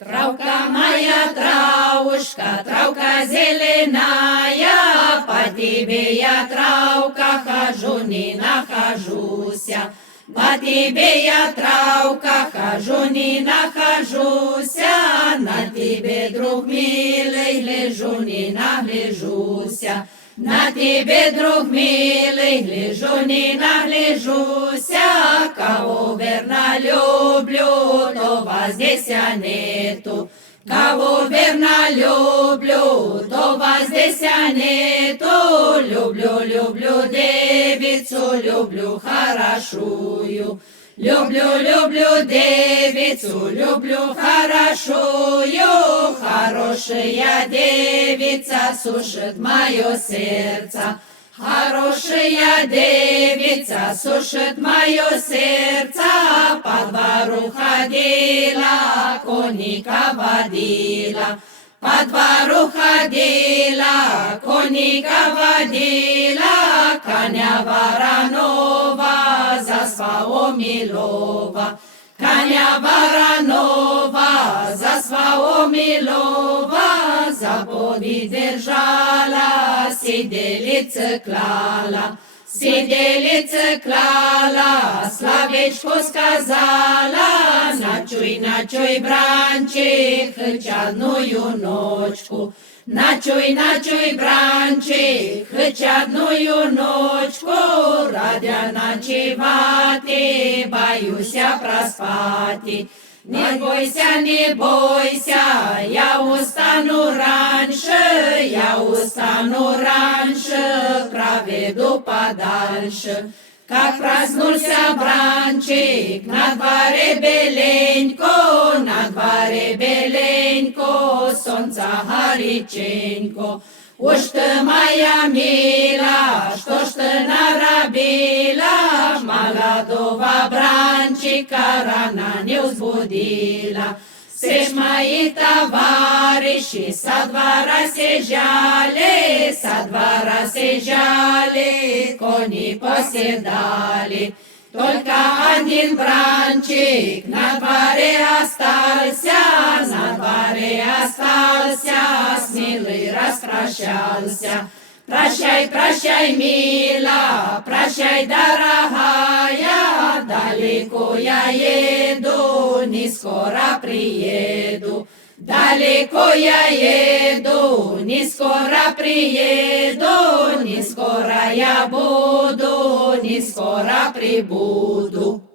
Травка моя, травушка, травка зеленая, по тебе я, травка, хожу, не нахожуся. По тебе я, травка, хожу, не нахожуся. На тебе, друг милый, гляжу, не нагляжуся. На тебе, друг милый, гляжу, не нагляжуся. Кого верно люблю, то вас здесь нету. Кого верно люблю, то вас здесь нету. Люблю, люблю девицу, люблю хорошую. Люблю, люблю девицу, люблю хорошую. Хорошая девица сушит мое сердце. Хорошая девица сушит мое сердце. По двору ходила, конника водила. По двору ходила, конника водила. Коня Воронова за своего милого. Коня Воронова за своего милого. За поди держала, сиделица клала. Сиделица клала, словечко сказала. Ночуй, ночуй, бранчик, хоть одную ночку. Ночуй, ночуй, бранчик, хоть одную ночку. Ради ночевати, боюся проспати. Не бойся, не бойся, я устану раньше, я устану раньше, проведу подальше. Как проснулся бранчик, на дворе беленько, на дворе беленько, солнце горяченько. Уж ты, моя мила, что ж ты наробила, молодого бранчика рано не взбудила. Все ж мои товарищи со двора съезжали, со двора съезжали, кони поседали. Только один бранчик на дворе остался, на дворе остался, с милой распрощался. Прощай, прощай, мила, прощай, дорогая, далеко я еду, не скоро приеду. Далеко я еду, не скоро приеду, не скоро я буду, не скоро прибуду.